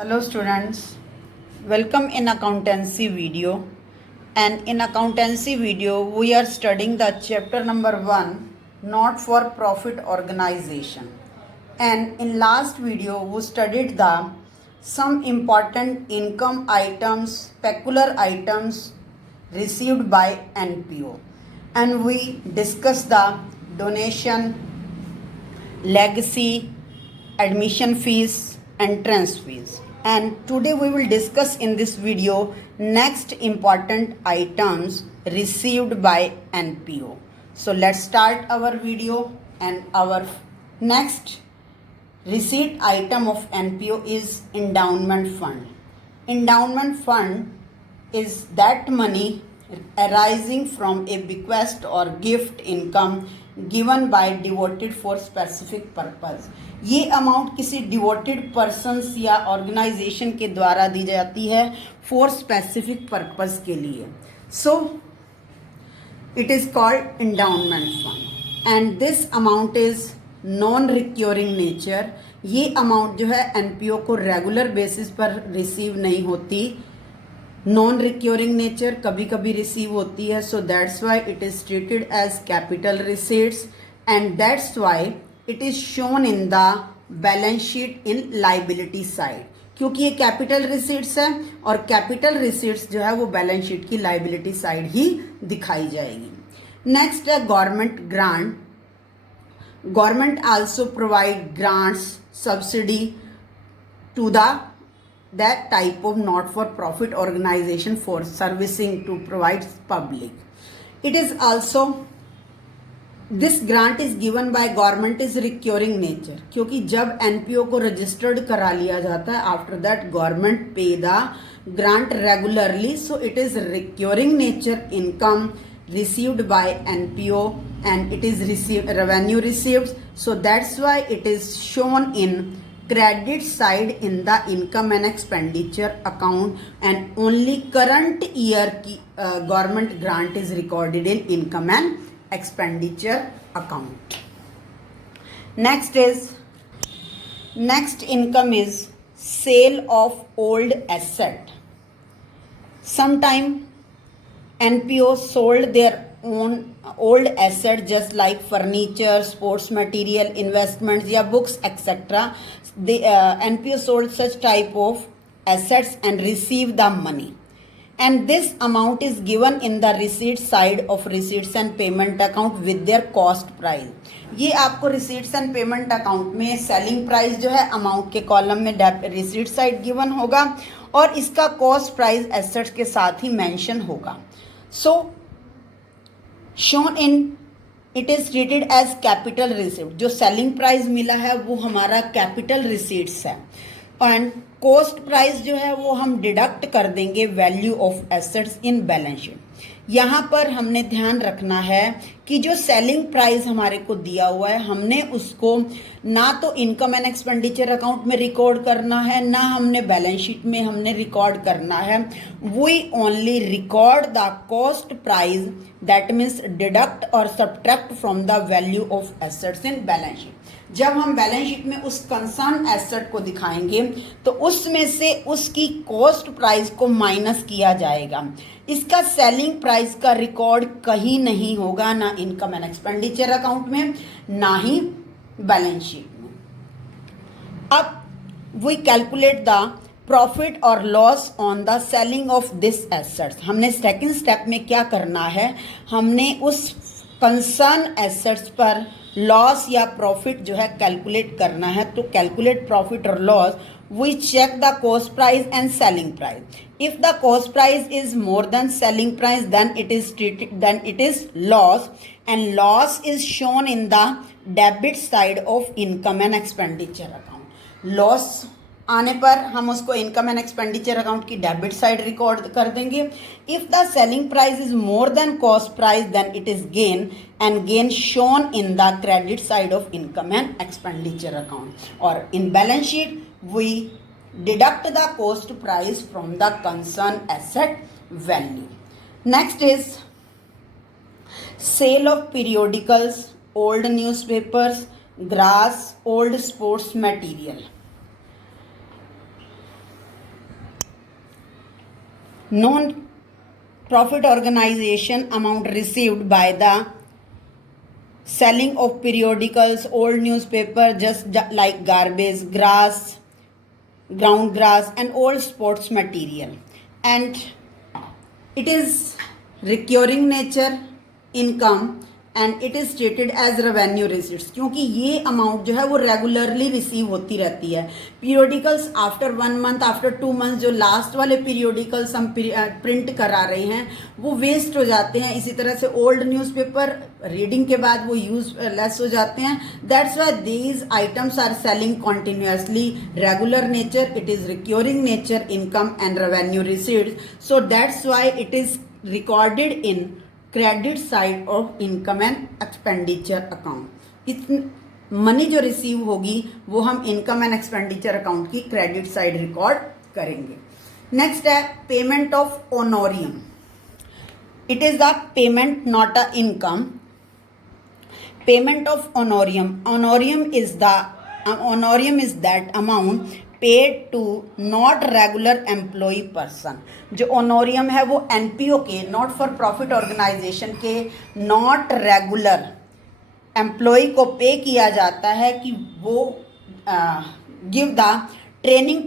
Hello students, welcome in accountancy video, and in accountancy video we are studying the chapter number 1, not for profit organization. And in last video we studied the some important income items, peculiar items received by NPO, and we discussed the donation, legacy, admission fees, entrance fees. And today we will discuss in this video next important items received by NPO. So let's start our video, and our next receipt item of NPO is endowment fund. Endowment fund is that money arising from a bequest or gift income given by devoted for specific purpose. ये amount किसी devoted persons या organisation के द्वारा दी जाती है for specific purpose के लिए. So it is called endowment fund and this amount is non recurring nature. ये अमाउंट जो है एनपीओ को रेगुलर बेसिस पर रिसीव नहीं होती. नॉन रिक्योरिंग नेचर, कभी कभी रिसीव होती है. So that's why it is treated as capital receipts and that's why it is shown in the balance sheet in liability side. क्योंकि ये कैपिटल रिसीट्स है और कैपिटल रिसीट्स जो है वो बैलेंस शीट की लाइबिलिटी साइड ही दिखाई जाएगी. नेक्स्ट है government grant. Government also provide grants, subsidy to that type of not for profit organization for servicing to provide public. It is also this grant is given by government is recurring nature. क्योंकि जब NPO को registered करा लिया जाता है after that government पे the grant regularly. So it is recurring nature income received by NPO and it is revenue received. So that's why it is shown in credit side in the income and expenditure account, and only current year की government grant is recorded in income and expenditure account. Next income is sale of old asset. Sometime NPO sold their own old asset just like furniture, sports material, investments या books etc. The NPO sold such type of assets and received the money, and this amount is given in the receipt side of receipts and payment account with their cost price. ये आपको receipts and payment account में selling price जो है amount के column में receipt side given होगा और इसका कॉस्ट प्राइस एसेट्स के साथ ही मेंशन होगा. सो shown in it is treated as capital receipt. जो सेलिंग प्राइस मिला है वो हमारा कैपिटल रिसीट्स है एंड कॉस्ट प्राइस जो है वो हम डिडक्ट कर देंगे value of assets in balance sheet. यहाँ पर हमने ध्यान रखना है कि जो सेलिंग प्राइस हमारे को दिया हुआ है हमने उसको ना तो इनकम एंड एक्सपेंडिचर अकाउंट में रिकॉर्ड करना है ना हमने बैलेंस शीट में हमने रिकॉर्ड करना है. We only record the cost price that means deduct और subtract from the value of assets in balance sheet. जब हम बैलेंस शीट में उस कंसर्न एसेट को दिखाएंगे तो उसमें से उसकी कॉस्ट प्राइस को माइनस किया जाएगा. इसका सेलिंग प्राइस का रिकॉर्ड कहीं नहीं होगा, ना इनकम एंड एक्सपेंडिचर अकाउंट में ना ही बैलेंस शीट में. अब वी कैलकुलेट द प्रॉफिट और loss on the selling of this assets. हमने सेकंड स्टेप में क्या करना है, हमने उस कंसर्न एसेट्स पर लॉस या प्रॉफिट जो है कैलकुलेट करना है. तो कैलकुलेट प्रॉफिट और loss we check the cost price and selling price. If the cost price is more than selling price then it is treated, then it is loss, and loss is shown in the debit side of income and expenditure account. Loss आने पर हम उसको income and expenditure account की debit side record कर देंगे. If the selling price is more than cost price then it is gain, and gain shown in the credit side of income and expenditure account. और in balance sheet we deduct the cost price from the concern asset value. Next is sale of periodicals, old newspapers, grass, old sports material. non profit organization amount received by the selling of periodicals, old newspaper, just like garbage, grass, ground grass, and old sports material. And it is recurring nature income and it is stated as revenue receipts, क्योंकि ये amount जो है वो regularly receive होती रहती है. Periodicals after 1 month, after 2 month जो last वाले पीरियोडिकल्स हम प्रिंट करा रहे हैं वो वेस्ट हो जाते हैं. इसी तरह से ओल्ड न्यूज़पेपर रीडिंग के बाद वो यूज लेस हो जाते हैं. That's why these items are selling continuously. Regular nature, it is recurring nature income and revenue receipts. So that's why it is recorded in credit side of income and expenditure account. इस money जो receive होगी वो हम income and expenditure account की credit side record करेंगे. Next है payment of honorarium. It is the payment not a income. Payment of honorarium. Honorarium is that amount paid to not regular employ person. जो honorarium है वो NPO के, not for profit organization के not regular employ को pay किया जाता है कि वो give the training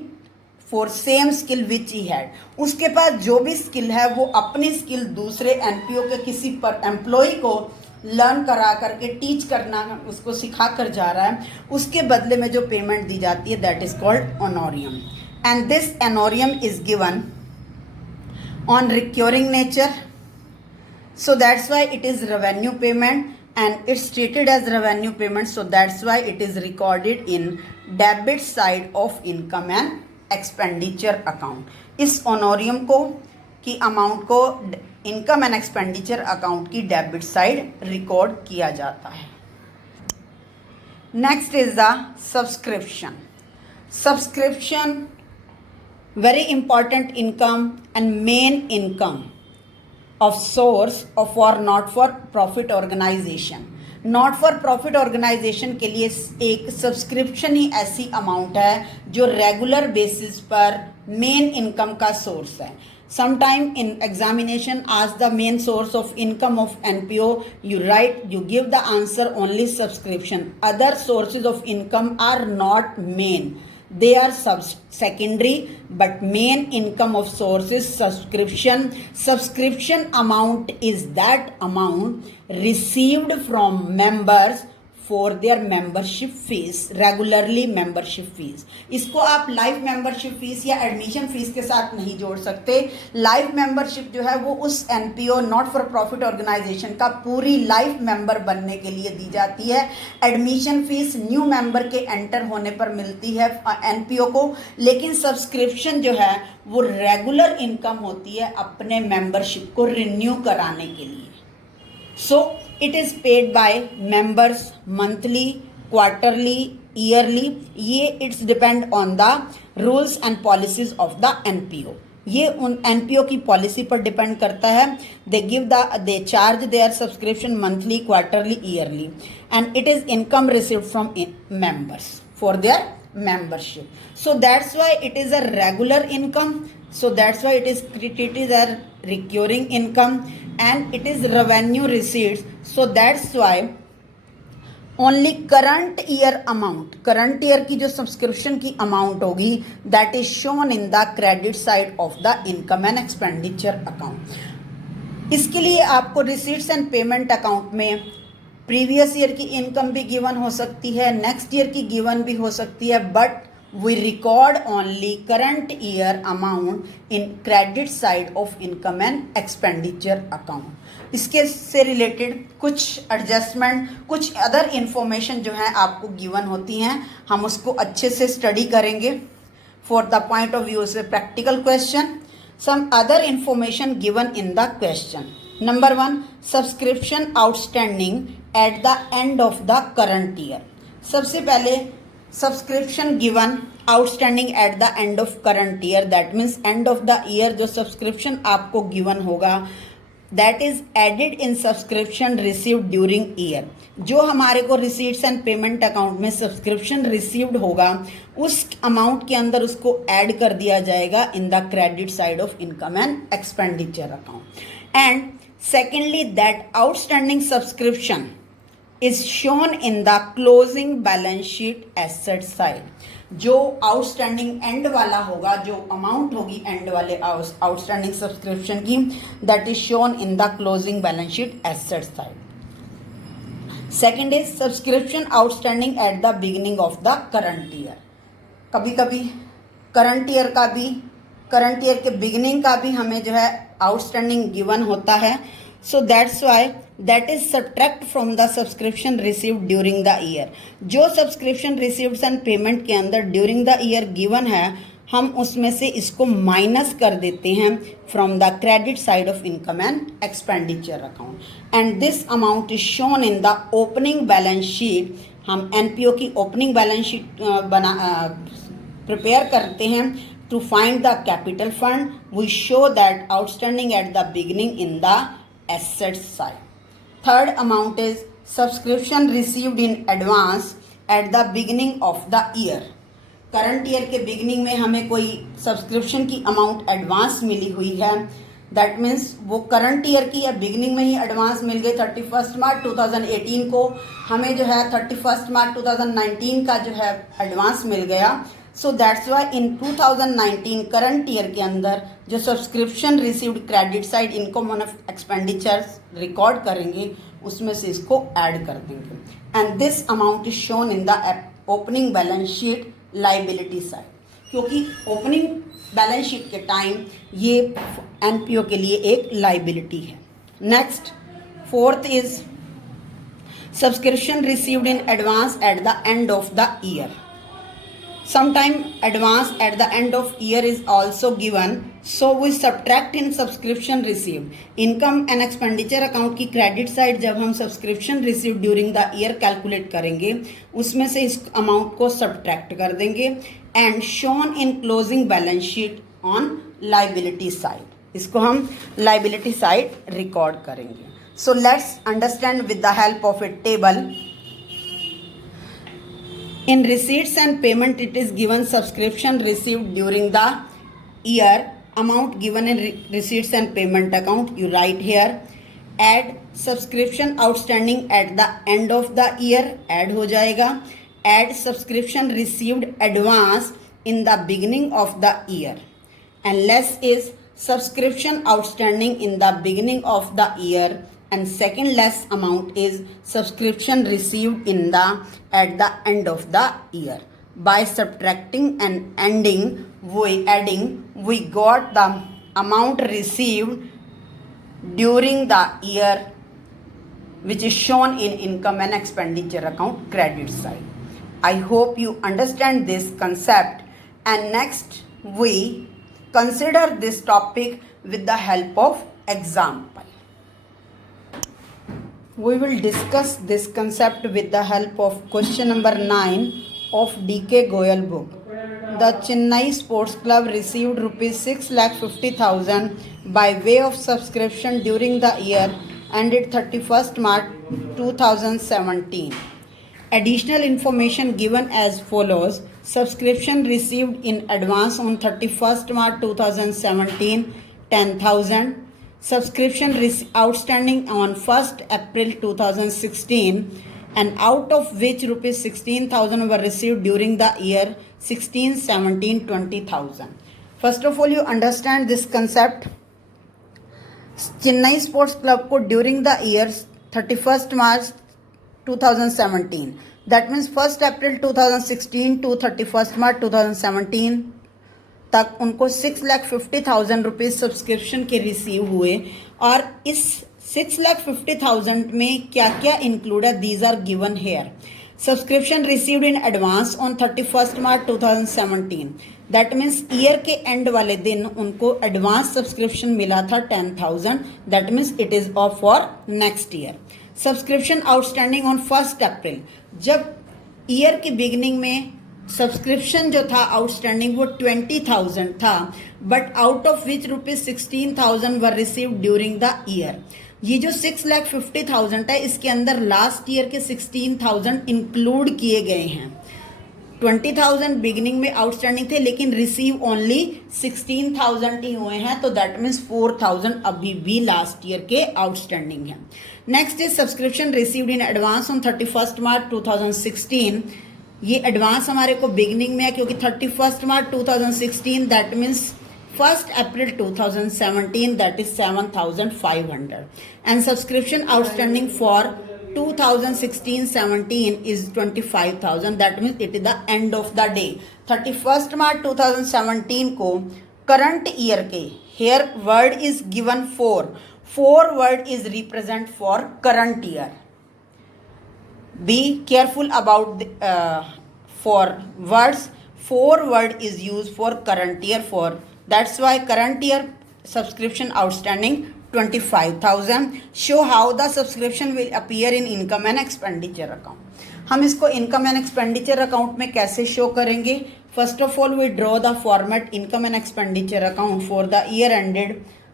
for same skill which he had. उसके पास जो भी स्किल है वो अपनी स्किल दूसरे एनपीओ के किसी पर एम्प्लॉय को लर्न करा करके टीच करना, उसको सिखा कर जा रहा है, उसके बदले में जो पेमेंट दी जाती है that is called honorarium. And this honorarium is given on recurring nature. So that's why it is revenue payment and it's treated as revenue payment, so that's why it is recorded in debit side of income and expenditure account. इस ऑनोरियम को की amount को income and expenditure account की debit side record किया जाता है. Next is the subscription. Subscription very important income and main income of source of for not for profit organization. Not for profit organization के लिए एक subscription ही ऐसी amount है जो रेगुलर बेसिस पर मेन इनकम का सोर्स है. Sometime in examination ask the main source of income of NPO, you give the answer only subscription. Other sources of income are not main. They are secondary, but main income of source is subscription. Subscription amount is that amount received from members for their membership fees, regularly membership fees. इसको आप life membership fees या admission fees के साथ नहीं जोड़ सकते. Life membership जो है वो उस NPO not for profit organization का पूरी लाइफ मेंबर बनने के लिए दी जाती है. एडमिशन फीस न्यू मेंबर के एंटर होने पर मिलती है एनपीओ को, लेकिन सब्सक्रिप्शन जो है वो रेगुलर इनकम होती है अपने मेंबरशिप को रिन्यू कराने के लिए. So it is paid by members monthly, quarterly, yearly. ये it's depend on the rules and policies of the NPO. ये उन NPO की पॉलिसी पर डिपेंड करता है. they charge their subscription monthly, quarterly, yearly, and it is income received from members for their membership. So that's why it is a regular income. So that's why it is treated as recurring income and it is revenue receipts. So that's why only current year amount, current year की जो subscription की amount होगी that is shown in the credit side of the income and expenditure account. इसके लिए आपको receipts and payment account में previous year की income भी गिवन हो सकती है, नेक्स्ट ईयर की गिवन भी हो सकती है, but we record only current year amount in credit side of income and expenditure account. इसके से रिलेटेड कुछ एडजस्टमेंट, कुछ अदर इंफॉर्मेशन जो है आपको गिवन होती हैं, हम उसको अच्छे से स्टडी करेंगे for the point of view से practical question. Some other information given in the question. Number 1, subscription outstanding at the end of the current year. सबसे पहले subscription given outstanding at the end of current year, that means end of the year जो subscription आपको given होगा that is added in subscription received during year. जो हमारे को receipts and payment account में subscription received होगा उस amount के अंदर उसको ऐड कर दिया जाएगा इन the credit side of income and expenditure account. And secondly that outstanding subscription is shown in the closing balance sheet asset side. जो आउटस्टैंडिंग एंड वाला होगा, जो अमाउंट होगी एंड वाले आउटस्टैंडिंग सब्सक्रिप्शन की, that is shown in the closing balance sheet asset side. Second is subscription outstanding at the beginning of the current year. कभी कभी current year के बिगिनिंग का भी हमें जो है आउटस्टैंडिंग गिवन होता है। So that's Y that is subtract from the subscription received during the year. जो सब्सक्रिप्शन रिसीव्ड एंड पेमेंट के अंदर ड्यूरिंग द ईयर गिवन है, हम उसमें से इसको माइनस कर देते हैं from the credit side of income and expenditure account. And this amount is shown in the opening balance sheet. हम एनपीओ की ओपनिंग बैलेंस शीट प्रिपेयर करते हैं to find the capital fund. We show that outstanding at the beginning in the asset side. Third amount is subscription received in advance at the beginning of the year. Current year के beginning में हमें कोई subscription की amount advance मिली हुई है, that means वो current year की या बिगिनिंग में ही एडवांस मिल गई। 31 मार्च 2018 को हमें जो है 31 मार्च 2019 का जो है एडवांस मिल गया। सो that's Y in 2019 current year के अंदर जो subscription received credit side income on expenditures record करेंगे उसमें से इसको ऐड कर देंगे। And this amount is shown in the opening balance sheet liability side, क्योंकि ओपनिंग बैलेंस शीट के टाइम ये एनपीओ के लिए एक लाइबिलिटी है। Next fourth is subscription received in advance at the end of the year. Sometime advance at the end of year is also given, so we subtract in subscription received. Income and expenditure account की credit side जब हम subscription received during the year calculate करेंगे उसमें से इस amount को subtract कर देंगे and shown in closing balance sheet on liability side. इसको हम liability side record करेंगे. So let's understand with the help of a table. In receipts and payment, it is given subscription received during the year, amount given in receipts and payment account. You write here, add subscription outstanding at the end of the year, add हो जाएगा. Add subscription received advance in the beginning of the year, and less is subscription outstanding in the beginning of the year. And second less amount is subscription received in the at the end of the year. By subtracting and adding, we got the amount received during the year, which is shown in income and expenditure account credit side. I hope you understand this concept. And next we consider this topic with the help of example. We will discuss this concept with the help of question number 9 of D.K. Goyal book. The Chennai Sports Club received rupees 6,50,000 by way of subscription during the year ended 31st March 2017. Additional information given as follows. Subscription received in advance on 31st March 2017, 10,000. Subscription outstanding on 1st April 2016, and out of which rupees 16,000 were received during the year 16, 17, 20,000. First of all, you understand this concept. Chennai Sports Club को during the year 31st March 2017, that means 1st April 2016 to 31st March 2017 तक उनको 6,50,000 rupees subscription के receive हुए। और इस 6,50,000 में क्या क्या इंक्लूड है, these are given here. Subscription received in advance on 31 March 2017, that means year के एंड वाले दिन उनको एडवांस सब्सक्रिप्शन मिला था 10,000, that means it is of for next year. Subscription outstanding on 1 April, जब ईयर की बिगिनिंग में सब्सक्रिप्शन जो था आउटस्टैंडिंग वो 20,000 था, but out of which rupees 16,000 were received during the year. ये जो 6,50,000 है इसके अंदर लास्ट ईयर के 16,000 इंक्लूड किए गए हैं। 20,000 बिगिनिंग में आउटस्टैंडिंग थे लेकिन रिसीव ओनली 16,000 ही हुए हैं, तो दैट मीन्स 4,000 अभी भी लास्ट ईयर के आउटस्टैंडिंग हैं। Next is subscription received in advance on 31 मार्च 2016। ये एडवांस हमारे को बिगिनिंग में है क्योंकि 31 मार्च 2016 that means 1 April 2017 that is 7,500 and subscription outstanding for 2016-17 is 25,000 that means it is the end of the day 31 March 2017 को current year के here word is given four word is represent for current year. Be careful about for words. 4 word is used for current year for that's why current year subscription outstanding 25,000. Show how the subscription will appear in income and expenditure account. हम इसको income and expenditure account में कैसे show करेंगे? First of all we draw the format income and expenditure account for the year ended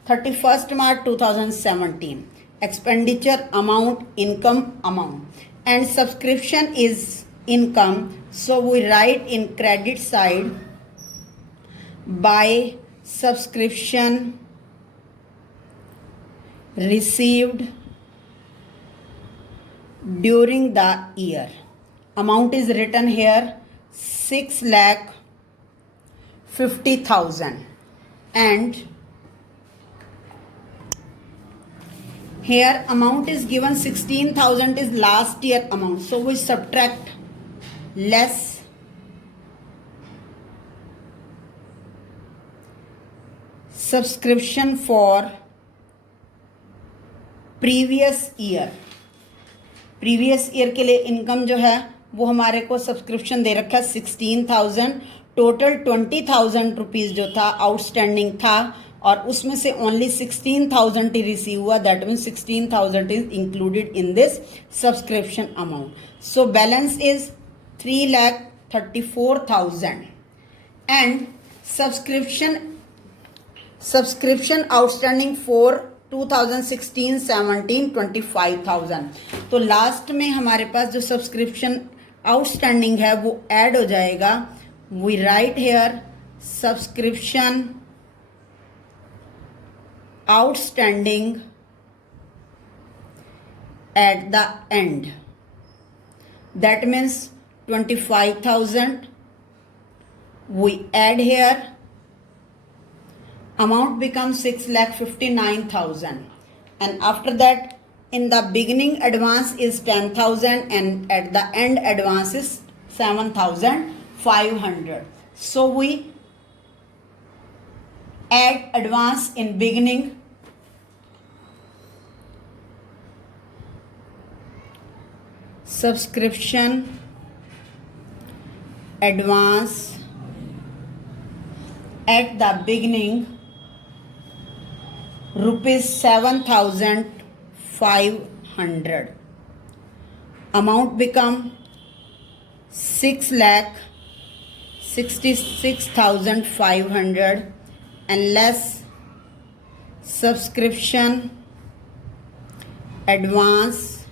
31st March 2017. Expenditure amount, income amount, and subscription is income, so we write in credit side by subscription received during the year. Amount is written here 6,50,000 and here amount is given 16,000 is last year amount, so we subtract less subscription for previous year के लिए income जो है वो हमारे को subscription दे रखा है 16,000, total 20,000 rupees जो था आउटस्टैंडिंग था और उसमें से ओनली 16,000 ही रिसीव हुआ, that means 16,000 is included in this subscription amount. So balance is 3,34,000 and subscription outstanding for 2016-17 25,000. तो लास्ट में हमारे पास जो सब्सक्रिप्शन आउटस्टैंडिंग है वो ऐड हो जाएगा. We write here subscription outstanding at the end, that means 25,000 we add here, amount becomes 6,59,000 and after that in the beginning advance is 10,000 and at the end advance is 7,500. So we add advance in beginning, subscription advance at the beginning rupees 7,500, amount become 6,66,500 and less subscription advance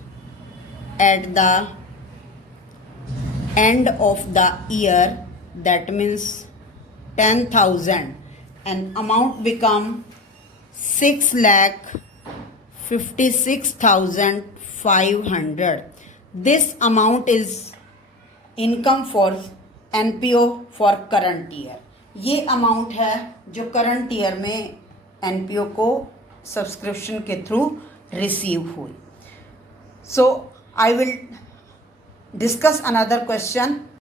at the end of the year, that means 10,000 and amount become 6,56,500. This amount is income for NPO for current year. ये amount है जो current year में NPO को subscription के through receive हुई. So I will discuss another question.